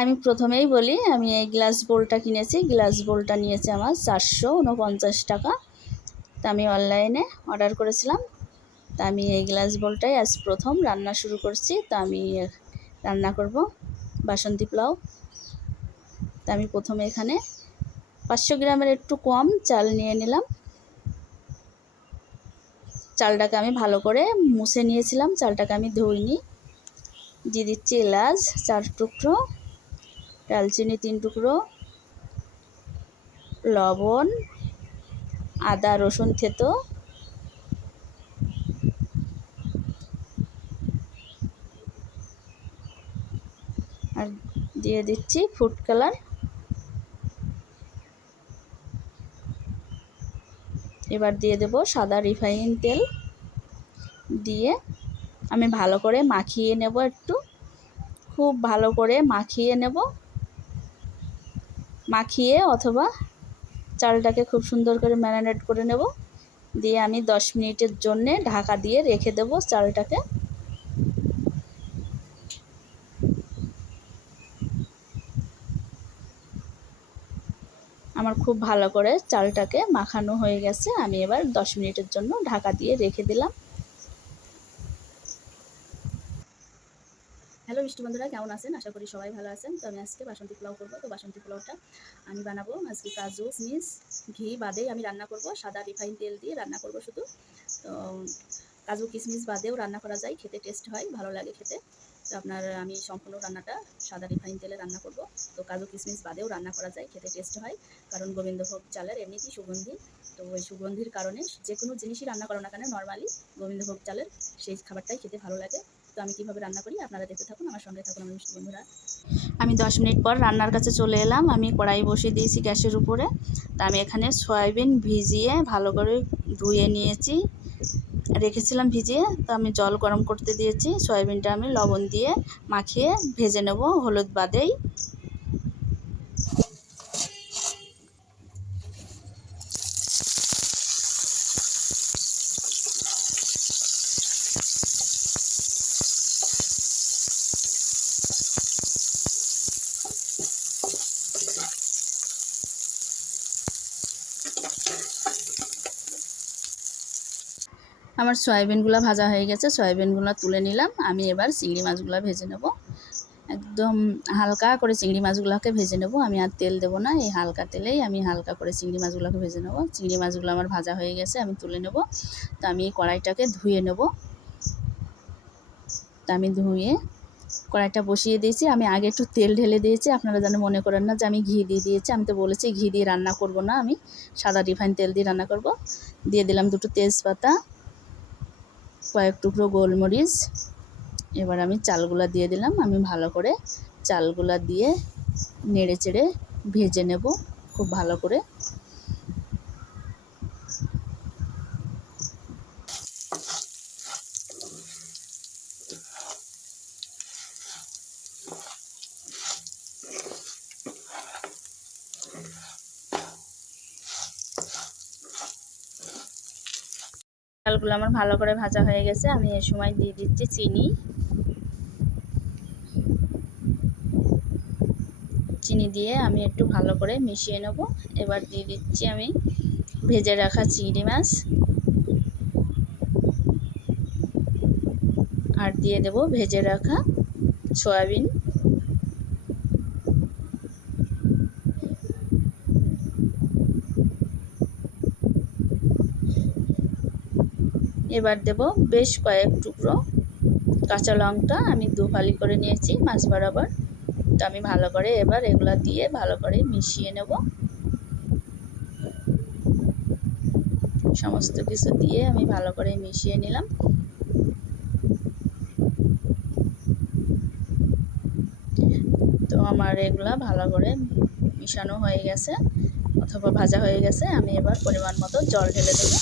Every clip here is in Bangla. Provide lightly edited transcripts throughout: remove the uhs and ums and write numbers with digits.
আমি প্রথমেই বলি, আমি এই গ্লাস বোলটা কিনেছি। গ্লাস বোলটা নিয়েছে আমার 449 টাকা। তা আমি অনলাইনে অর্ডার করেছিলাম। তা আমি এই গ্লাস বোলটাই আজ প্রথম রান্না শুরু করছি। তা আমি রান্না করব বাসন্তী পোলাও। তা আমি প্রথমে এখানে 500 গ্রামের একটু কম চাল নিয়ে নিলাম। চালটাকে আমি ভালো করে মুছে নিয়েছিলাম, চালটাকে আমি ধুইনি। দিয়ে দিচ্ছি এলাচ 4 টুকরো, দারচিনি 3 টুকরো, লবণ, আদা রসুন থেতো, আর দিয়ে দিচ্ছি ফুড কালার। এবার দিয়ে দেব সাদা রিফাইন তেল। দিয়ে আমি ভালো করে মাখিয়ে নেব, একটু খুব ভালো করে মাখিয়ে নেব। মাখিয়ে অথবা চালটাকে খুব সুন্দর করে ম্যারিনেট করে নেব। দিয়ে আমি 10 মিনিটের জন্যে ঢাকা দিয়ে রেখে দেব চালটাকে। আমার খুব ভালো করে চালটাকে মাখানো হয়ে গেছে। আমি এবার 10 মিনিটের জন্য ঢাকা দিয়ে রেখে দিলাম। হ্যালো মিষ্টি বন্ধুরা, কেমন আছেন? আশা করি সবাই ভালো আছেন। তো আমি আজকে বাসন্তী পোলাও করবো। তো বাসন্তী পোলাওটা আমি বানাবো আজকে কাজু কিশমিশ ঘি বাদেই আমি রান্না করব। সাদা রিফাইন তেল দিয়ে রান্না করব শুধু। তো কাজু কিশমিশ বাদেও রান্না করা যায়, খেতে টেস্ট হয়, ভালো লাগে খেতে। তো আমি সম্পূর্ণ রান্নাটা সাদা রিফাইন তেলে রান্না করব। তো কাজু কিশমিশ বাদেও রান্না করা যায়, খেতে টেস্ট হয়, কারণ গোবিন্দভোগ চালের এমনিতেই সুগন্ধি। তো ওই সুগন্ধির কারণে যে কোনো জিনিসই রান্না করো না কেন, নর্মালি গোবিন্দভোগ চালের সেই খাবারটাই খেতে ভালো লাগে। তো আমি কীভাবে রান্না করি আপনারা দেখতে থাকুন, আমার সঙ্গে থাকুন আমার মিষ্টি বন্ধুরা। আমি 10 মিনিট পর রান্নার কাছে চলে এলাম। আমি কড়াই বসিয়ে দিয়েছি গ্যাসের উপরে। তা আমি এখানে সয়াবিন ভিজিয়ে ভালো করে ধুয়ে নিয়েছি, রেখেছিলাম ভিজিয়ে। তো আমি জল গরম করতে দিয়েছি। সয়াবিনটা আমি লবণ দিয়ে মাখিয়ে ভেজে নেব হলুদ বাদেই। আমার সয়াবিনগুলো ভাজা হয়ে গেছে, সয়াবিনগুলো তুলে নিলাম। আমি এবার চিংড়ি মাছগুলো ভেজে নেব। একদম হালকা করে চিংড়ি মাছগুলোকে ভেজে নেব। আমি আর তেল দেবো না, এই হালকা তেলেই আমি হালকা করে চিংড়ি মাছগুলোকে ভেজে নেব। চিংড়ি মাছগুলো আমার ভাজা হয়ে গেছে, আমি তুলে নেব। তো আমি কড়াইটাকে ধুয়ে নেব। তা আমি ধুয়ে কড়াইটা বসিয়ে দিয়েছি। আমি আগে একটু তেল ঢেলে দিয়েছি, আপনারা যেন মনে করেন না যে আমি ঘি দিয়ে দিয়েছি। আমি তো বলেছি ঘি দিয়ে রান্না করব না, আমি সাদা রিফাইন তেল দিয়ে রান্না করব। দিয়ে দিলাম 2টো তেজপাতা, কয়েক টুকরো গোলমরিচ। এবার আমি চালগুলা দিয়ে দিলাম। আমি ভালো করে চালগুলা দিয়ে নেড়ে চেড়ে ভেজে নেব খুব ভালো করে। চালগুলো আমার ভালো করে ভাজা হয়ে গেছে। আমি এই সময় দিয়ে দিচ্ছি চিনি। চিনি দিয়ে আমি একটু ভালো করে মিশিয়ে নেব। এবার দিয়ে দিচ্ছি আমি ভেজে রাখা চিংড়ি মাছ, আর দিয়ে দেব ভেজে রাখা সয়াবিন। এবার দেব বেশ কয়েক টুকরো কাঁচা লঙ্কা, আমি 2 ফালি করে নিয়েছি মাছ বরাবর। তো আমি ভালো করে এবার এগুলা দিয়ে ভালো করে মিশিয়ে নেব। সমস্ত কিছু দিয়ে আমি ভালো করে মিশিয়ে নিলাম। তো আমার এগুলা ভালো করে মিশানো হয়ে গেছে অথবা ভাজা হয়ে গেছে। আমি এবার পরিমাণ মতো জল ঢেলে দেব।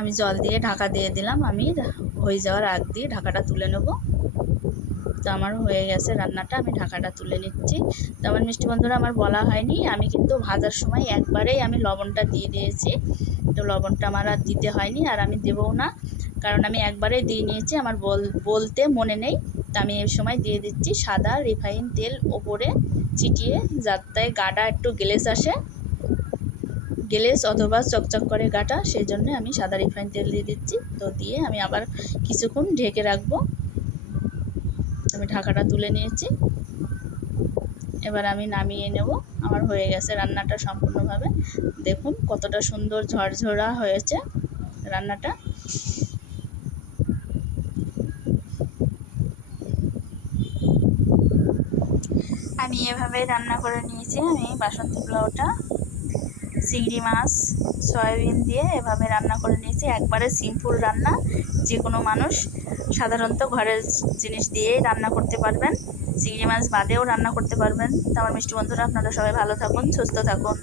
আমি জল দিয়ে ঢাকা দিয়ে দিলাম। আমি হয়ে যাওয়ার আগ দিয়ে ঢাকাটা তুলে নেব। তো আমার হয়ে গেছে রান্নাটা, আমি ঢাকাটা তুলে নিচ্ছি। তো আমার মিষ্টি বন্ধুরা, আমার বলা হয়নি, আমি কিন্তু ভাজার সময় একবারেই আমি লবণটা দিয়ে দিয়েছি। তো লবণটা আমার আর দিতে হয়নি, আর আমি দেবও না, কারণ আমি একবারেই দিয়ে নিয়েছি, আমার বলতে মনে নেই। তো আমি এই সময় দিয়ে দিচ্ছি সাদা রিফাইন তেল ওপরে ছিটিয়ে, যাতে গাটা একটু গ্লেজ আসে, গ্লেজ অথবা চকচক করে গাটা, সেই জন্য আমি সাদা রিফাইন তেল দিয়ে দিচ্ছি। তো দিয়ে আমি আবার কিছুক্ষণ ঢেকে রাখবো। আমি ঢাকাটা তুলে নিয়েছি, এবার আমি নামিয়ে নেব। আমার হয়ে গেছে রান্নাটা সম্পূর্ণভাবে। দেখুন কতটা সুন্দর ঝরঝরা হয়েছে রান্নাটা। আমি এভাবে রান্না করে নিয়েছি। আমি বাসন্তী পোলাওটা চিংড়ি মাছ সয়াবিন দিয়ে এভাবে রান্না করে নিয়েছি, একবারে সিম্পল রান্না, যে কোনো মানুষ সাধারণত ঘরের জিনিস দিয়েই রান্না করতে পারবেন, চিংড়ি মাছ বাদেও রান্না করতে পারবেন। তো আমার মিষ্টি বন্ধুরা, আপনারা সবাই ভালো থাকুন, সুস্থ থাকুন।